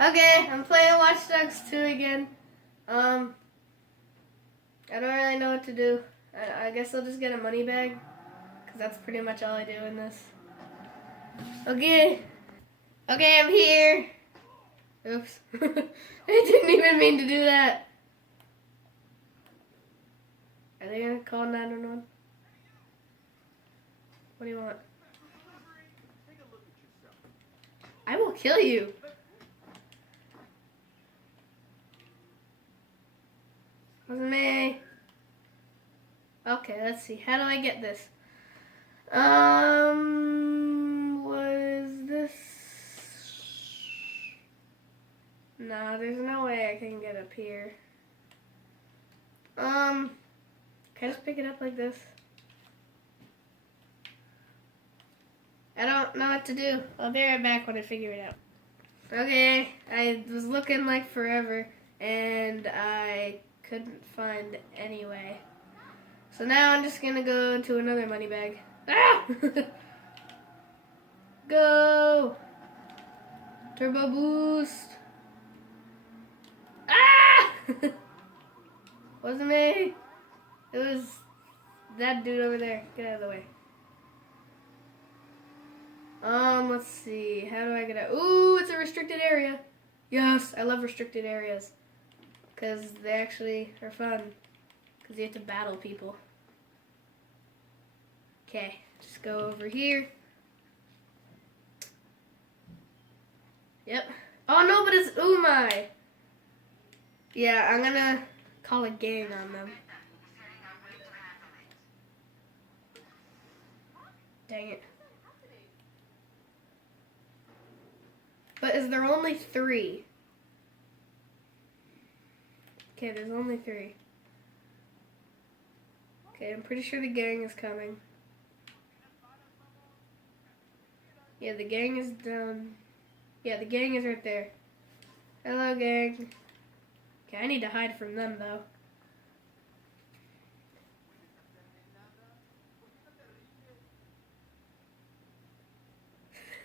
Okay, I'm playing Watch Dogs 2 again. I don't really know what to do. I guess I'll just get a money bag, because that's pretty much all I do in this. Okay. Okay, I'm here. Oops. I didn't even mean to do that. Are they gonna call 911? What do you want? I will kill you. Wasn't me. Okay, let's see. How do I get this? Was this? No, there's no way I can get up here. Can I just pick it up like this? I don't know what to do. I'll be right back when I figure it out. Okay, I was looking like forever, and I couldn't find any way. So now I'm just gonna go into another money bag. Ah! Go! Turbo boost! Ah! Wasn't me. It was that dude over there. Get out of the way. Let's see. How do I get out? Ooh, it's a restricted area. Yes, I love restricted areas. Because they actually are fun. Because you have to battle people. Okay, just go over here. Yep. Oh no, but it's Umai. Yeah, I'm gonna call a gang on them. Dang it. But is there only 3? Okay, there's only 3. Okay, I'm pretty sure the gang is coming. Yeah, the gang is down. Yeah, the gang is right there. Hello, gang. Okay, I need to hide from them, though.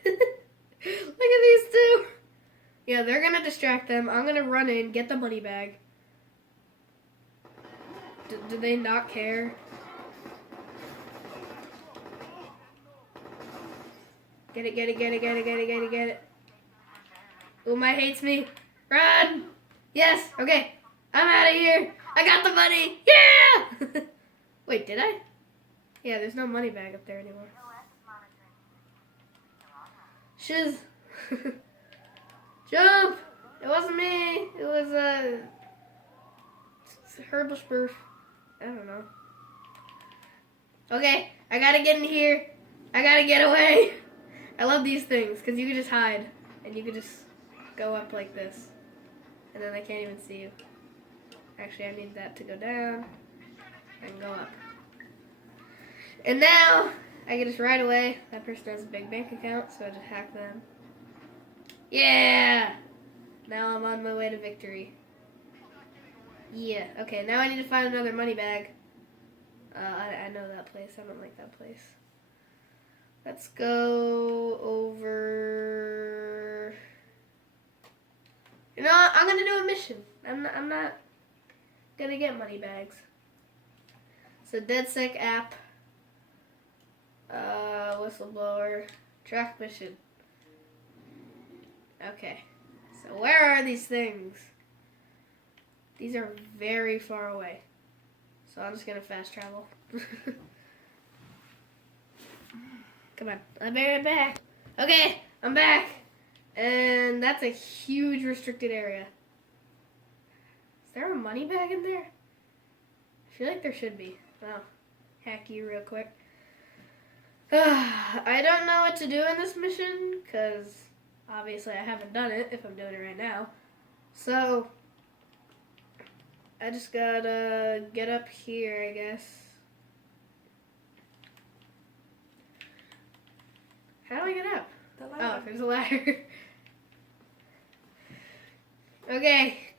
Look at these two. Yeah, they're gonna distract them. I'm gonna run in, get the money bag. Do they not care? Get it, get it, get it, get it, get it, get it, get it. Umai hates me. Run! Yes, okay. I'm out of here. I got the money. Yeah! Wait, did I? Yeah, there's no money bag up there anymore. Shiz. Jump! It wasn't me. It was Herbal Spurf. I don't know. Okay, I gotta get in here. I gotta get away. I love these things because you can just hide and you can just go up like this, and then they can't even see you. Actually, I need that to go down and go up. And now I can just ride away. That person has a big bank account, so I just hack them. Yeah! Now I'm on my way to victory. Yeah, okay, now I need to find another money bag. I know that place. I don't like that place. Let's go over... You know what? I'm going to do a mission. I'm not going to get money bags. So, DedSec app. Whistleblower. Track mission. Okay. So, where are these things? These are very far away. So I'm just gonna fast travel. Come on, I'll be right back. Okay, I'm back. And that's a huge restricted area. Is there a money bag in there? I feel like there should be. Oh, hack you real quick. I don't know what to do in this mission, because obviously I haven't done it if I'm doing it right now. So I just gotta get up here, I guess. How do I get up? The ladder. Oh, there's a ladder. Okay.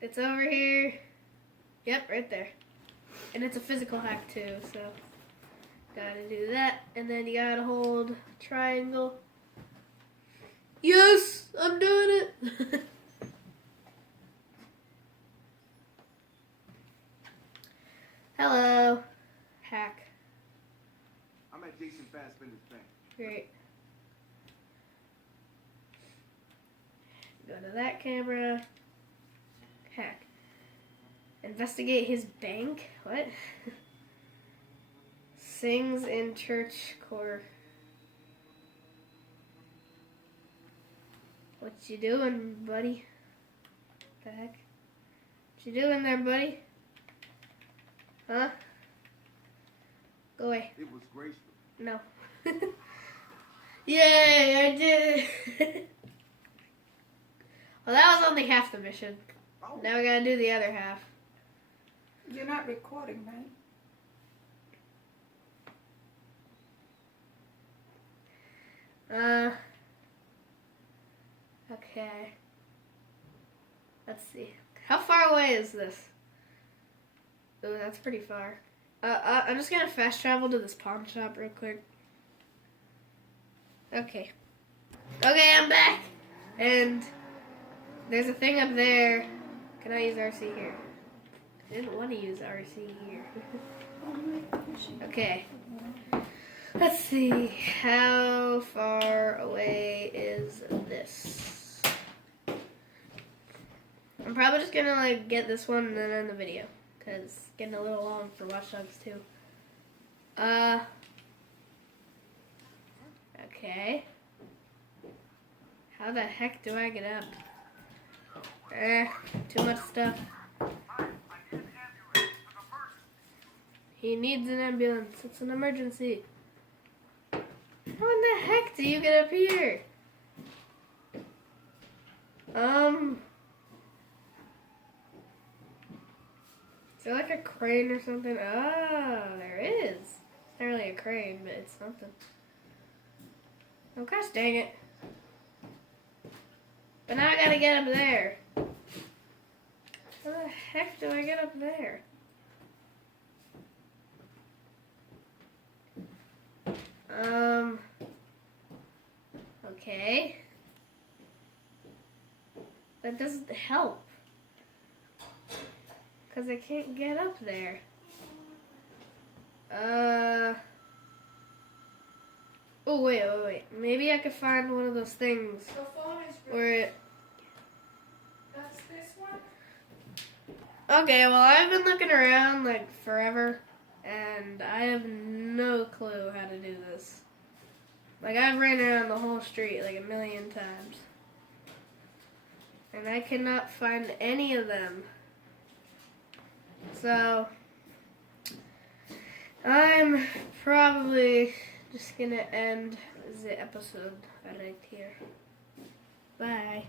It's over here. Yep, right there. And it's a physical hack too, so gotta do that. And then you gotta hold triangle. Yes, I'm doing Fassbender's bank. Great. Go to that camera. Hack. Investigate his bank? What? Sings in church choir. What you doing, buddy? The heck? What you doing there, buddy? Huh? Go away. It was graceful. No. Yay, I did it! Well, that was only half the mission. Oh. Now we gotta do the other half. You're not recording, right? Okay. Let's see. How far away is this? Ooh, that's pretty far. I'm just gonna fast travel to this pawn shop real quick. Okay. Okay, I'm back! And there's a thing up there. Can I use RC here? I didn't want to use RC here. Okay. Let's see. How far away is this? I'm probably just gonna like get this one and then end the video. Because it's getting a little long for Watch Dogs 2. Okay. How the heck do I get up? Too much stuff. He needs an ambulance. It's an emergency. How in the heck do you get up here? Is there like a crane or something? Oh, there is. It's not really a crane, but it's something. Oh gosh dang it. But now I gotta get up there. How the heck do I get up there? Okay. That doesn't help. Because I can't get up there. Oh, wait. Maybe I could find one of those things The phone is where it... That's this one? Okay, well, I've been looking around, like, forever, and I have no clue how to do this. Like, I've ran around the whole street, like, 1,000,000 times. And I cannot find any of them. So, I'm probably just gonna end the episode right here. Bye.